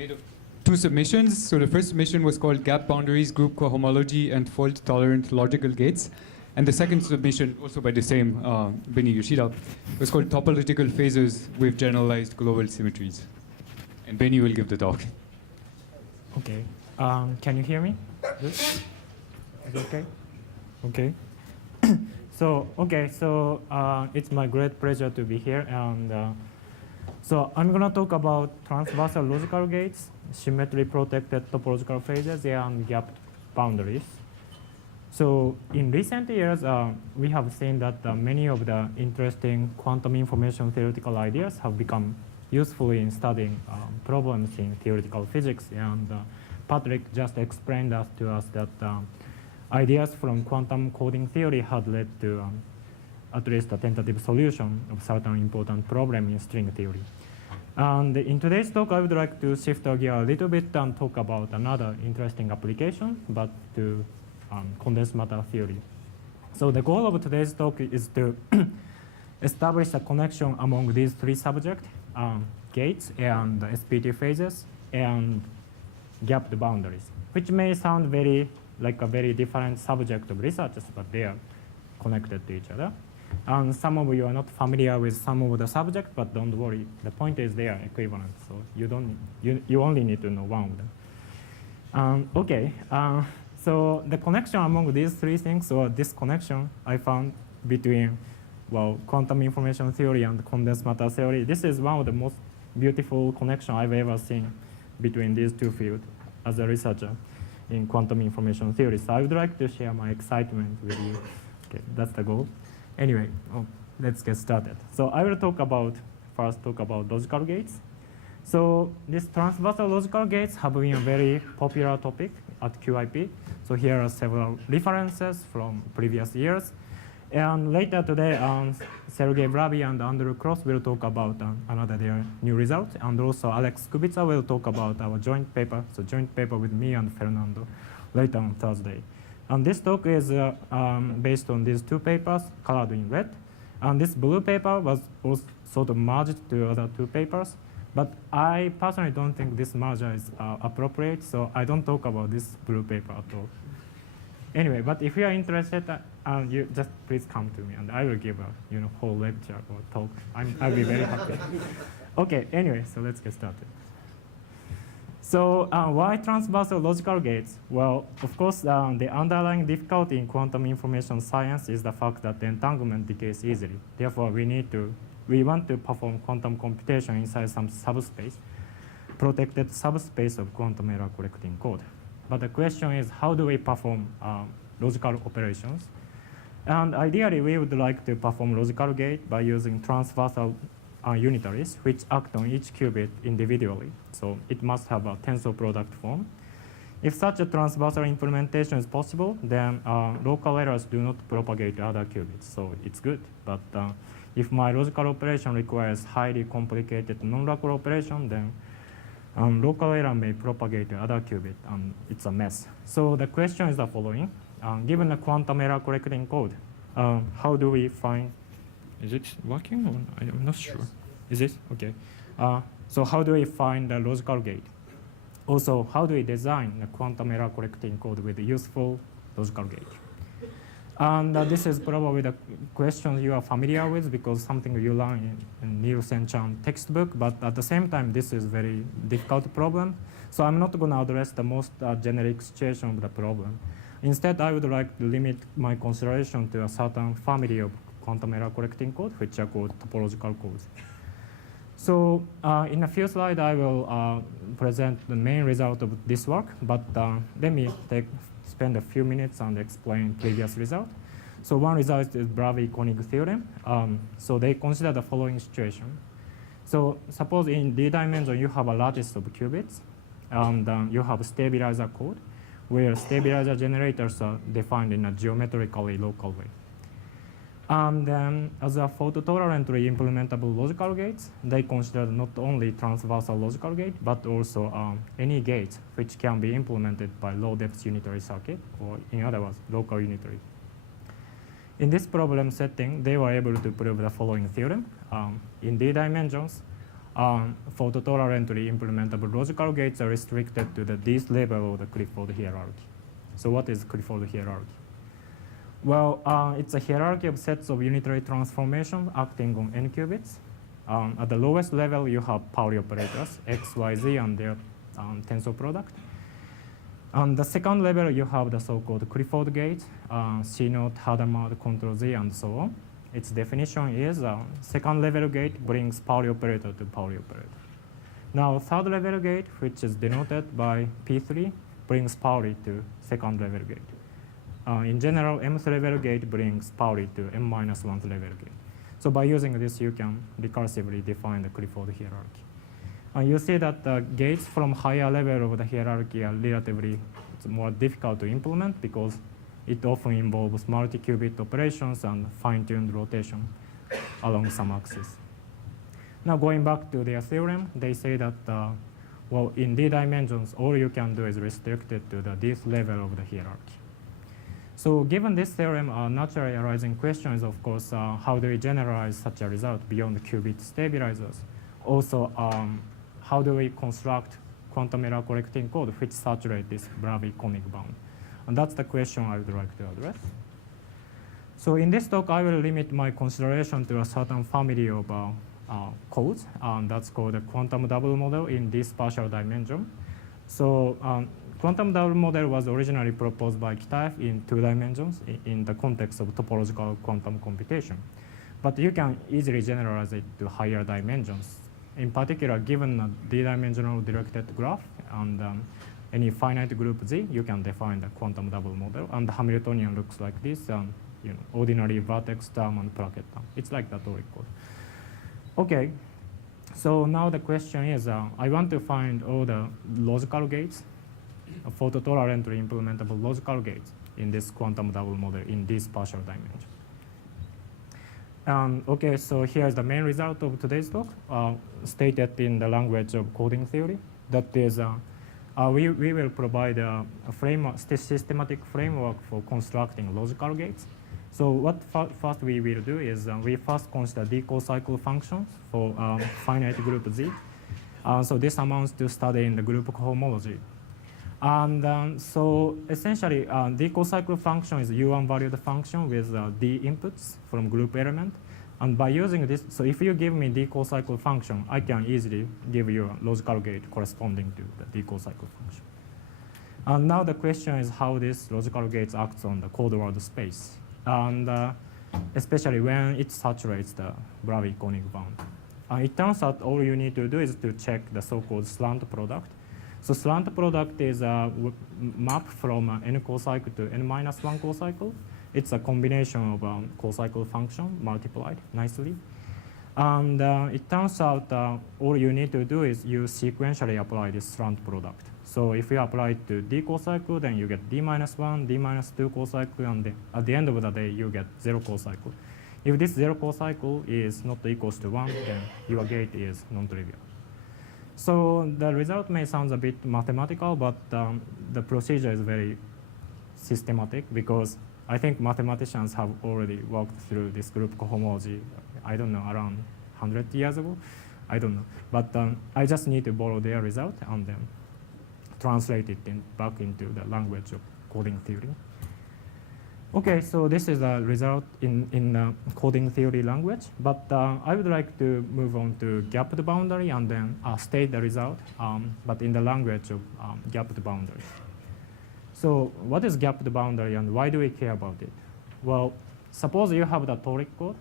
made of two submissions. So the first submission was called Gap Boundaries, Group Cohomology, and Fault-Tolerant Logical Gates. And the second submission, also by the same Beni Yoshida, was called Topological Phases with Generalized Global Symmetries. And Beni will give the talk. Okay. Can you hear me? Good? Is it okay? Okay. So it's my great pleasure to be here. And so I'm going to talk about transversal logical gates, symmetry protected topological phases, and gap boundaries. So in recent years, we have seen that many of the interesting quantum information theoretical ideas have become useful in studying problems in theoretical physics. And Patrick just explained to us that ideas from quantum coding theory had led to at least a tentative solution of certain important problem in string theory. And in today's talk, I would like to shift our gear a little bit and talk about another interesting application, but to condensed matter theory. So the goal of today's talk is to establish a connection among these three subjects, gates and SPT phases and gapped boundaries, which may sound very like a very different subject of researches, but they are connected to each other. And some of you are not familiar with some of the subject, but don't worry. The point is they are equivalent, so you only need to know one of them. So the connection among these three things, or this connection I found between, well, quantum information theory and condensed matter theory, this is one of the most beautiful connection I've ever seen between these two fields as a researcher in quantum information theory. So I would like to share my excitement with you. Okay, that's the goal. Anyway, let's get started. So I will first talk about logical gates. So these transversal logical gates have been a very popular topic at QIP. So here are several references from previous years. And later today, Sergey Vrabi and Andrew Cross will talk about another their new result. And also Alex Kubica will talk about our joint paper, so joint paper with me and Fernando later on Thursday. And this talk is based on these two papers colored in red. And this blue paper was also sort of merged to other two papers. But I personally don't think this merger is appropriate, so I don't talk about this blue paper at all. Anyway, but if you are interested, you just please come to me, and I will give a whole lecture or talk. I'll be very happy. Okay. Anyway, so let's get started. So why transversal logical gates? Well, of course, the underlying difficulty in quantum information science is the fact that the entanglement decays easily. Therefore, we want to perform quantum computation inside some subspace, protected subspace of quantum error correcting code. But the question is, how do we perform logical operations? And ideally, we would like to perform logical gate by using transversal unitaries, which act on each qubit individually. So it must have a tensor product form. If such a transversal implementation is possible, then local errors do not propagate to other qubits. So it's good. But if my logical operation requires highly complicated non-local operation, then local error may propagate to other qubit, and it's a mess. So the question is the following. Given a quantum error correcting code, how do we find, is it working? Or I'm not sure. Is it? Okay. So how do we find the logical gate? Also, how do we design a quantum error correcting code with a useful logical gate? And this is probably the question you are familiar with because something you learn in Neil Sen-Chan textbook, but at the same time, this is very difficult problem. So I'm not going to address the most generic situation of the problem. Instead, I would like to limit my consideration to a certain family of quantum error correcting code, which are called topological codes. So in a few slides, I will present the main result of this work, but let me spend a few minutes and explain previous result. So one result is Bravy-Koenig theorem. So they consider the following situation. So suppose in D dimension you have a lattice of qubits, and you have stabilizer code, where stabilizer generators are defined in a geometrically local way. And then as a fault-tolerantly implementable logical gates, they consider not only transversal logical gate, but also any gate which can be implemented by low-depth unitary circuit, or in other words, local unitary. In this problem setting, they were able to prove the following theorem. In D dimensions, fault-tolerantly implementable logical gates are restricted to this level of the Clifford hierarchy. So what is Clifford hierarchy? Well, it's a hierarchy of sets of unitary transformations acting on n qubits. At the lowest level, you have Pauli operators, x, y, z, and their tensor product. On the second level, you have the so-called Clifford gate, C0, Hadamard, control z, and so on. Its definition is second level gate brings Pauli operator to Pauli operator. Now, third level gate, which is denoted by P3, brings Pauli to second level gate. In general, mth level gate brings Pauli to m-1th level gate. So by using this, you can recursively define the Clifford hierarchy. You see that the gates from higher level of the hierarchy are relatively more difficult to implement because it often involves multi-qubit operations and fine-tuned rotation along some axis. Now going back to their theorem, they say that, well, in d dimensions, all you can do is restricted to the dth level of the hierarchy. So given this theorem, a naturally arising question is, of course, how do we generalize such a result beyond the qubit stabilizers? Also, how do we construct quantum error correcting code which saturate this Bravais conic bound? And that's the question I would like to address. So in this talk, I will limit my consideration to a certain family of codes, that's called a quantum double model in this spatial dimension. So quantum double model was originally proposed by Kitaev in 2 dimensions in the context of topological quantum computation. But you can easily generalize it to higher dimensions. In particular, given a d-dimensional directed graph and any finite group Z, you can define the quantum double model. And the Hamiltonian looks like this, ordinary vertex term and bracket term. It's like the toric code. Okay, so now the question is, I want to find all the logical gates, fault-tolerantly implementable logical gates in this quantum double model in this spatial dimension. Okay, so here's the main result of today's talk, stated in the language of coding theory. That is, we will provide a systematic framework for constructing logical gates. So what first we will do is we first consider decode cycle functions for finite group Z. So this amounts to studying the group cohomology. And so essentially, decode cycle function is U1 valued function with D inputs from group element. And by using this, so if you give me decode cycle function, I can easily give you a logical gate corresponding to the decode cycle function. And now the question is how this logical gate acts on the code word space. And especially when it saturates the Bravais conic bound. It turns out all you need to do is to check the so-called slant product. So slant product is a map from n cocycle to n-1 cocycle. It's a combination of cocycle function multiplied nicely. And it turns out all you need to do is you sequentially apply this slant product. So if you apply it to d cocycle, then you get d-1, d-2 cocycle, and at the end of the day, you get 0 cocycle. If this 0 cocycle is not equals to 1, then your gate is non-trivial. So the result may sound a bit mathematical, but the procedure is very systematic because I think mathematicians have already worked through this group cohomology, I don't know, around 100 years ago. I don't know. But I just need to borrow their result and then translate it back into the language of coding theory. Okay, so this is a result in coding theory language, but I would like to move on to gapped boundary and then state the result, but in the language of gapped boundaries. So what is gapped boundary and why do we care about it? Well, suppose you have the toric code,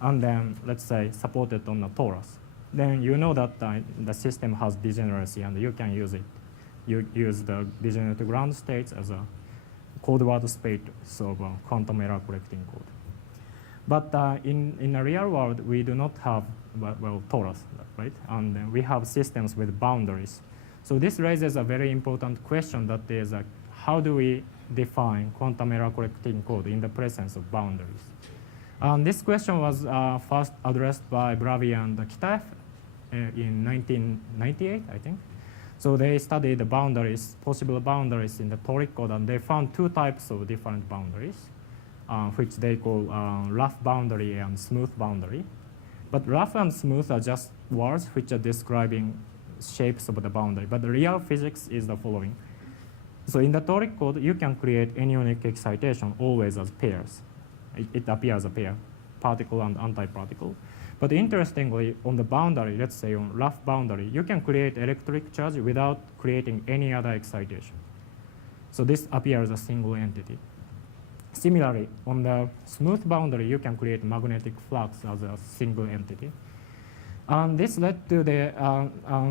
and then let's say supported on the torus. Then you know that the system has degeneracy and you can use it. You use the degenerate ground states as a code word space of quantum error correcting code. But in the real world, we do not have, well, torus, right? And we have systems with boundaries. So this raises a very important question that is, how do we define quantum error correcting code in the presence of boundaries? This question was first addressed by Bravais and Kitaev in 1998, I think. So they studied the boundaries, possible boundaries in the toric code, and they found 2 types of different boundaries, which they call rough boundary and smooth boundary. But rough and smooth are just words which are describing shapes of the boundary. But the real physics is the following. So in the toric code, you can create anyonic excitation always as pairs. It appears a pair, particle and antiparticle. But interestingly, on the boundary, let's say on rough boundary, you can create electric charge without creating any other excitation. So this appears a single entity. Similarly, on the smooth boundary, you can create magnetic flux as a single entity. And this led to the,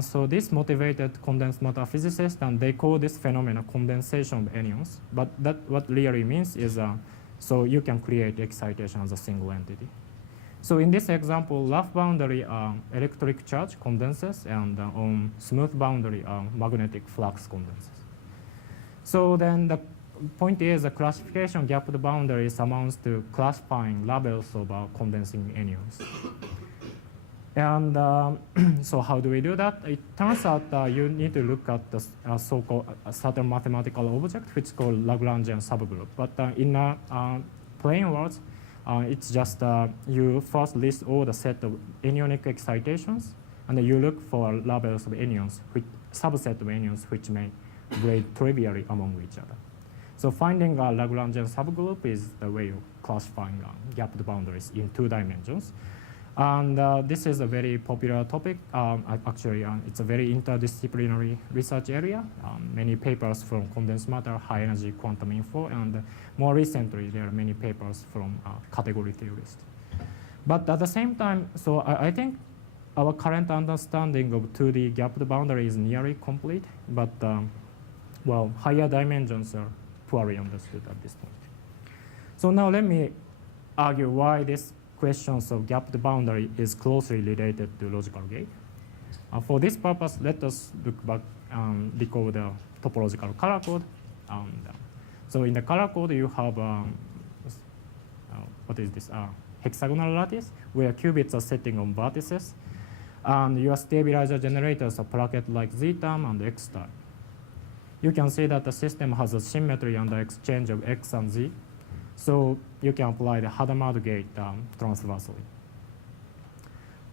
so this motivated condensed matter physicists, and they call this phenomenon condensation of anyons. But that what really means is, so you can create excitation as a single entity. So in this example, rough boundary electric charge condenses, and on smooth boundary magnetic flux condenses. So then the point is the classification gapped boundaries amounts to classifying labels of condensing anyons. And so how do we do that? It turns out you need to look at the so-called certain mathematical object, which is called Lagrangian subgroup. But in plain words, it's just you first list all the set of anyonic excitations, and then you look for labels of anyons, which subset of anyons which may grade trivially among each other. So finding a Lagrangian subgroup is the way of classifying gapped boundaries in 2 dimensions. And this is a very popular topic. Actually, it's a very interdisciplinary research area. Many papers from condensed matter, high energy quantum info, and more recently, there are many papers from category theorists. But at the same time, so I think our current understanding of 2D gapped boundary is nearly complete, but well, higher dimensions are poorly understood at this point. So now let me argue why this questions of gapped boundary is closely related to logical gate. For this purpose, let us look back and decode the topological color code. So in the color code, you have what is this? Hexagonal lattice where qubits are sitting on vertices, and your stabilizer generators are bracket like z term and x term. You can see that the system has a symmetry on the exchange of x and z. So you can apply the Hadamard gate transversely.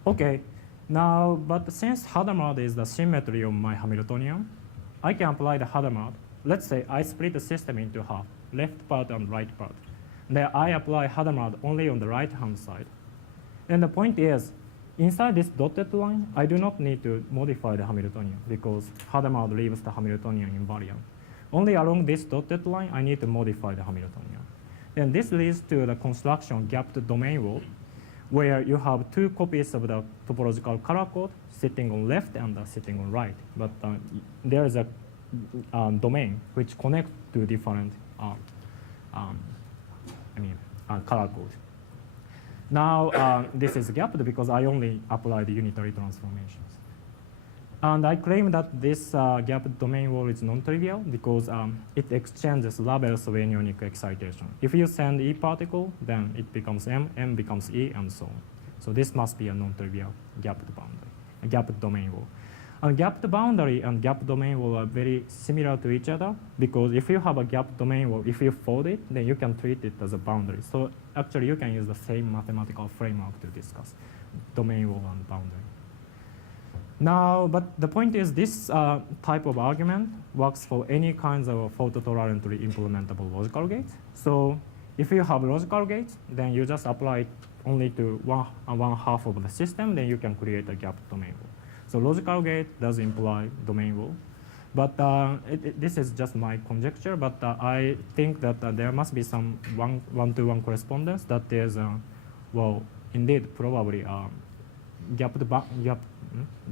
Okay, now, but since Hadamard is the symmetry of my Hamiltonian, I can apply the Hadamard. Let's say I split the system into half, left part and right part. Then I apply Hadamard only on the right-hand side. And the point is, inside this dotted line, I do not need to modify the Hamiltonian because Hadamard leaves the Hamiltonian invariant. Only along this dotted line, I need to modify the Hamiltonian. And this leads to the construction gapped domain wall, where you have 2 copies of the topological color code sitting on left and sitting on right. But there is a domain which connects to different color code. Now this is gapped because I only apply the unitary transformations. And I claim that this gapped domain wall is non-trivial because it exchanges labels of anyonic excitation. If you send E particle, then it becomes M, M becomes E, and so on. So this must be a non-trivial gapped boundary, a gapped domain wall. And gapped boundary and gapped domain wall are very similar to each other because if you have a gapped domain wall, if you fold it, then you can treat it as a boundary. So actually, you can use the same mathematical framework to discuss domain wall and boundary. Now, but the point is this type of argument works for any kinds of fault-tolerantly implementable logical gates. So if you have logical gates, then you just apply it only to one half of the system, then you can create a gapped domain wall. So logical gate does imply domain wall. But this is just my conjecture, but I think that there must be some one-to-one correspondence that there's, well, indeed, probably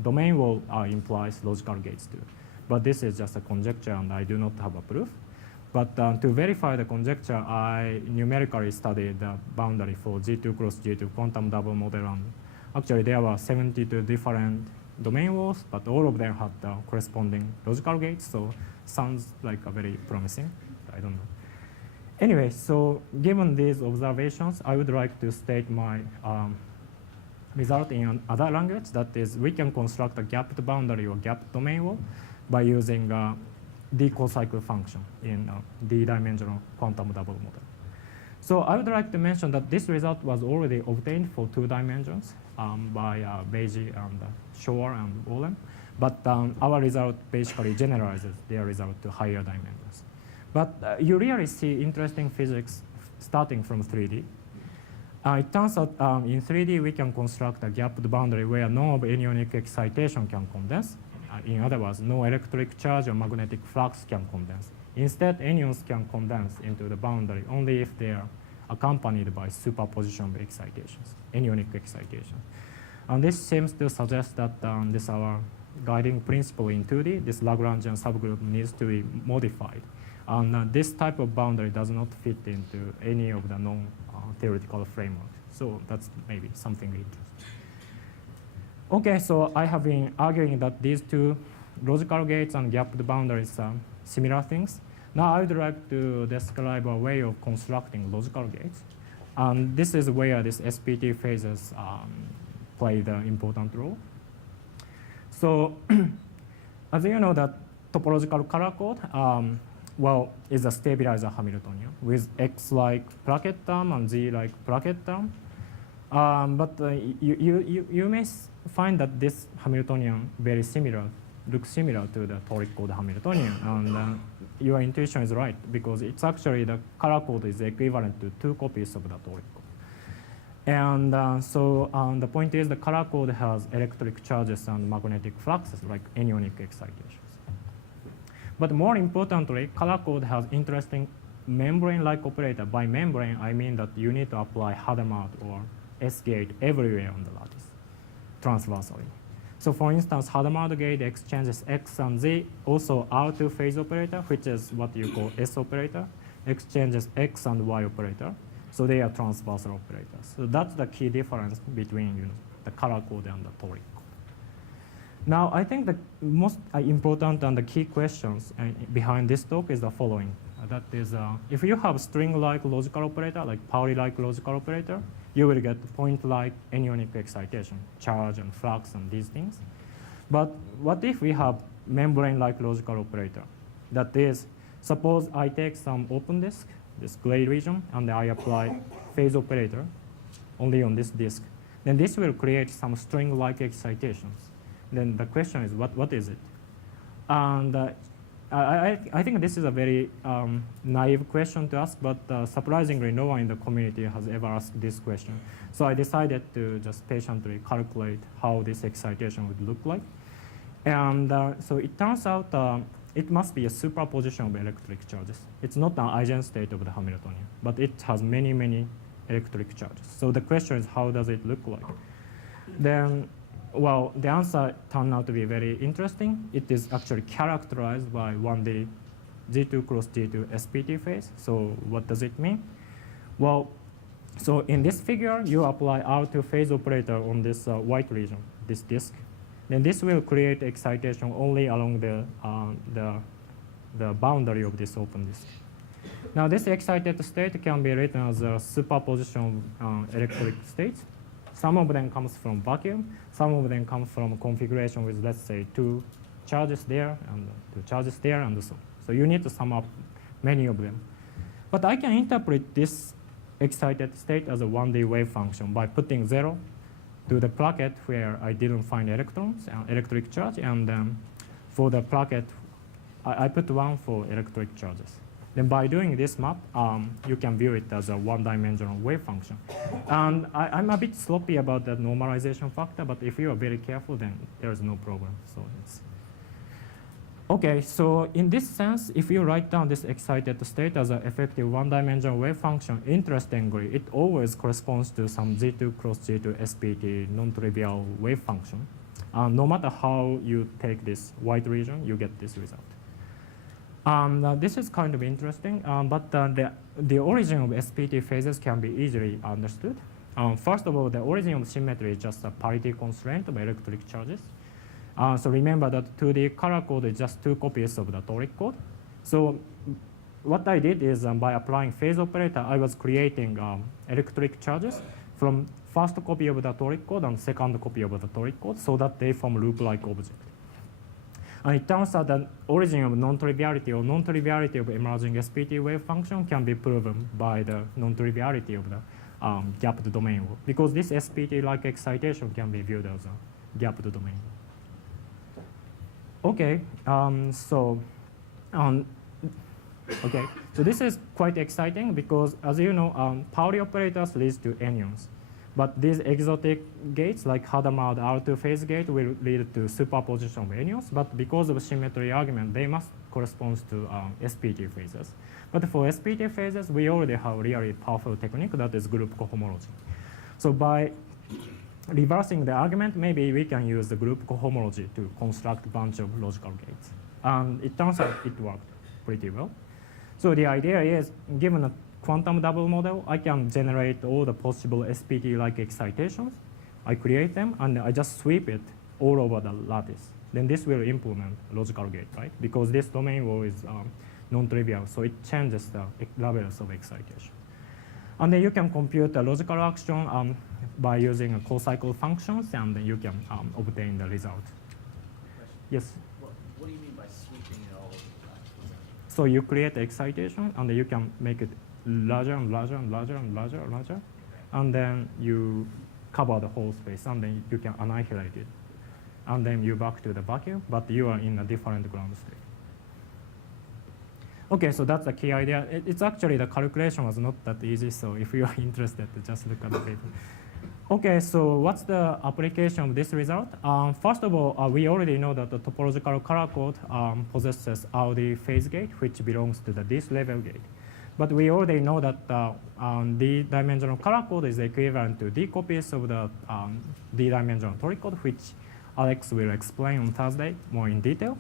domain wall implies logical gates too. But this is just a conjecture and I do not have a proof. But to verify the conjecture, I numerically studied the boundary for G2 cross G2 quantum double model. And actually, there were 72 different domain walls, but all of them had corresponding logical gates. So sounds like a very promising. I don't know. Anyway, so given these observations, I would like to state my result in another language. That is, we can construct a gapped boundary or gapped domain wall by using D cocycle function in D-dimensional quantum double model. So I would like to mention that this result was already obtained for 2 dimensions. by Beiji and Shore and Wolem. But our result basically generalizes their result to higher dimensions. But you really see interesting physics starting from 3D. It turns out in 3D we can construct a gapped boundary where none of anyonic excitation can condense. In other words, no electric charge or magnetic flux can condense. Instead, anyons can condense into the boundary only if they are accompanied by superposition of excitations, anyonic excitations. And this seems to suggest that this our guiding principle in 2D, this Lagrangian subgroup needs to be modified. And this type of boundary does not fit into any of the non-theoretical frameworks. So that's maybe something interesting. Okay, so I have been arguing that these two logical gates and gapped boundaries are similar things. Now I would like to describe a way of constructing logical gates. And this is where these SPT phases play the important role. So as you know, that topological color code is a stabilizer Hamiltonian with X-like bracket term and Z-like bracket term. But you may find that this Hamiltonian very similar, looks similar to the toric code Hamiltonian. And your intuition is right, because it's actually the color code is equivalent to 2 copies of the toric code. And the point is the color code has electric charges and magnetic fluxes like anyonic excitations. But more importantly, color code has interesting membrane-like operator. By membrane, I mean that you need to apply Hadamard or S-gate everywhere on the lattice, transversally. So for instance, Hadamard gate exchanges X and Z, also R2 phase operator, which is what you call S operator, exchanges X and Y operator. So they are transversal operators. So that's the key difference between the color code and the toric code. Now, I think the most important and the key questions behind this talk is the following. That is, if you have string-like logical operator, like Pauli-like logical operator, you will get point-like anyonic excitation, charge and flux and these things. But what if we have membrane-like logical operator? That is, suppose I take some open disk, this gray region, and I apply phase operator only on this disk. Then this will create some string-like excitations. Then the question is, what is it? And I think this is a very naive question to ask, but surprisingly, no one in the community has ever asked this question. So I decided to just patiently calculate how this excitation would look like. And so it turns out it must be a superposition of electric charges. It's not an eigenstate of the Hamiltonian, but it has many, many electric charges. So the question is, how does it look like? Then, well, the answer turned out to be very interesting. It is actually characterized by 1D G2 cross G2 SPT phase. So what does it mean? Well, so in this figure, you apply R2 phase operator on this white region, this disk. Then this will create excitation only along the boundary of this open disk. Now this excited state can be written as a superposition of electric states. Some of them comes from vacuum. Some of them come from configuration with, let's say, 2 charges there and 2 charges there and so on. So you need to sum up many of them. But I can interpret this excited state as a 1D wave function by putting 0 to the placket where I didn't find electrons, electric charge, and for the placket, I put 1 for electric charges. Then by doing this map, you can view it as a 1-dimensional wave function. And I'm a bit sloppy about the normalization factor, but if you are very careful, then there's no problem. So it's okay, so in this sense, if you write down this excited state as an effective 1-dimensional wave function, interestingly, it always corresponds to some G2 cross G2 SPT non-trivial wave function. No matter how you take this white region, you get this result. This is kind of interesting, but the origin of SPT phases can be easily understood. First of all, the origin of symmetry is just a parity constraint of electric charges. So remember that 2D color code is just 2 copies of the toric code. So what I did is by applying phase operator, I was creating electric charges from first copy of the toric code and second copy of the toric code so that they form loop-like object. And it turns out that origin of non-triviality or non-triviality of emerging SPT wave function can be proven by the non-triviality of the gapped domain, because this SPT-like excitation can be viewed as a gapped domain. Okay, okay, so this is quite exciting because, as you know, Pauli operators lead to anyons. But these exotic gates, like Hadamard R2 phase gate, will lead to superposition of anyons. But because of symmetry argument, they must correspond to SPT phases. But for SPT phases, we already have really powerful technique that is group cohomology. So by reversing the argument, maybe we can use the group cohomology to construct a bunch of logical gates. And it turns out it worked pretty well. So the idea is, given a quantum double model, I can generate all the possible SPT-like excitations. I create them, and I just sweep it all over the lattice. Then this will implement logical gate, right? Because this domain wall is non-trivial, so it changes the levels of excitation. And then you can compute the logical action by using co-cycle functions, and then you can obtain the result. Yes? What do you mean by sweeping it all over the lattice? So you create excitation, and then you can make it larger and larger and larger and larger and larger, and then you cover the whole space, and then you can annihilate it. And then you back to the vacuum, but you are in a different ground state. Okay, so that's the key idea. It's actually, the calculation was not that easy, so if you are interested, just look at the paper. Okay, so what's the application of this result? First of all, we already know that the topological color code possesses RD phase gate, which belongs to the this level gate. But we already know that D-dimensional color code is equivalent to D copies of the D-dimensional toric code, which Alex will explain on Thursday more in detail.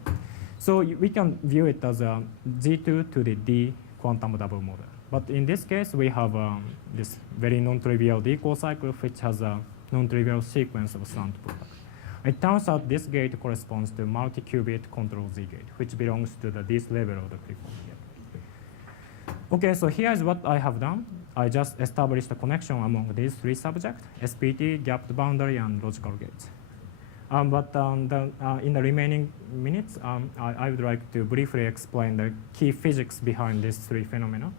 So we can view it as a G2 to the D quantum double model. But in this case, we have this very non-trivial D co-cycle, which has a non-trivial sequence of slant product. It turns out this gate corresponds to multi-qubit control Z gate, which belongs to the this level of the Clifford here. Okay, so here is what I have done. I just established a connection among these three subjects: SPT, gapped boundary, and logical gates. In the remaining minutes, I would like to briefly explain the key physics behind these three phenomena.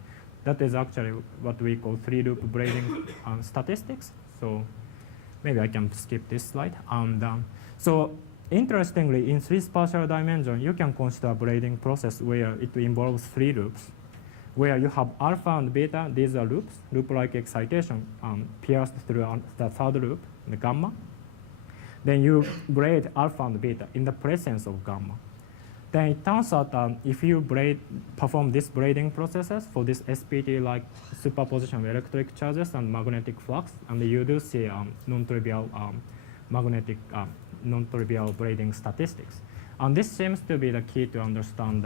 That is actually what we call three-loop braiding statistics. So maybe I can skip this slide. So interestingly, in three spatial dimensions, you can consider a braiding process where it involves three loops, where you have alpha and beta. These are loops, loop-like excitation pierced through the third loop, the gamma. Then you braid alpha and beta in the presence of gamma. Then it turns out if you perform these braiding processes for this SPT-like superposition of electric charges and magnetic flux, and you do see non-trivial non-trivial braiding statistics. And this seems to be the key to understand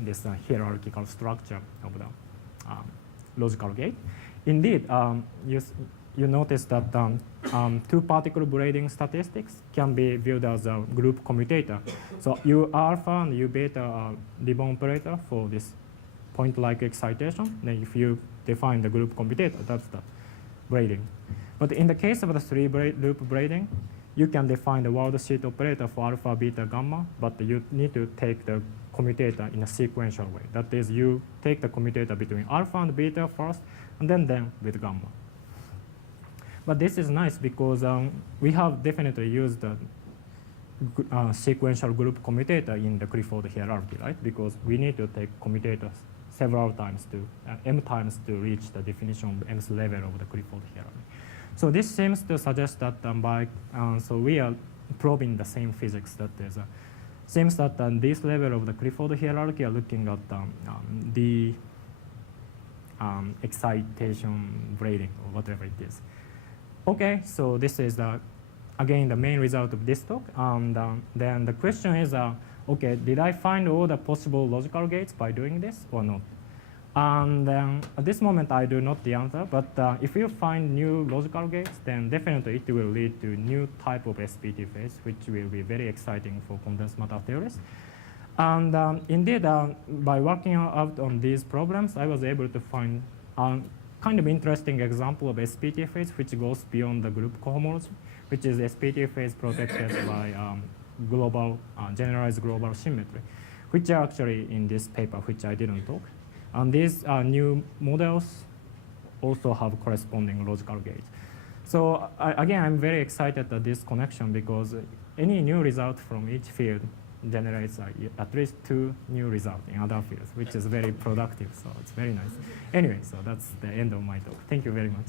this hierarchical structure of the logical gate. Indeed, you notice that two-particle braiding statistics can be viewed as a group commutator. So U alpha and U beta are Ribbon operator for this point-like excitation. Then if you define the group commutator, that's the braiding. But in the case of the three-loop braiding, you can define the world sheet operator for alpha, beta, gamma, but you need to take the commutator in a sequential way. That is, you take the commutator between alpha and beta first, and then with gamma. But this is nice because we have definitely used the sequential group commutator in the Clifford hierarchy, right? Because we need to take commutators several times m times to reach the definition of mth level of the Clifford hierarchy. So this seems to suggest that so we are probing the same physics. That is, seems that this level of the Clifford hierarchy are looking at the excitation braiding or whatever it is. Okay, so this is again the main result of this talk. Then the question is, okay, did I find all the possible logical gates by doing this or not? And at this moment, I do not the answer. But if you find new logical gates, then definitely it will lead to new type of SPT phase, which will be very exciting for condensed matter theories. And indeed, by working out on these problems, I was able to find kind of interesting example of SPT phase, which goes beyond the group cohomology, which is SPT phase protected by generalized global symmetry, which are actually in this paper, which I didn't talk. And these new models also have corresponding logical gates. So again, I'm very excited at this connection because any new result from each field generates at least 2 new results in other fields, which is very productive. So it's very nice. Anyway, so that's the end of my talk. Thank you very much.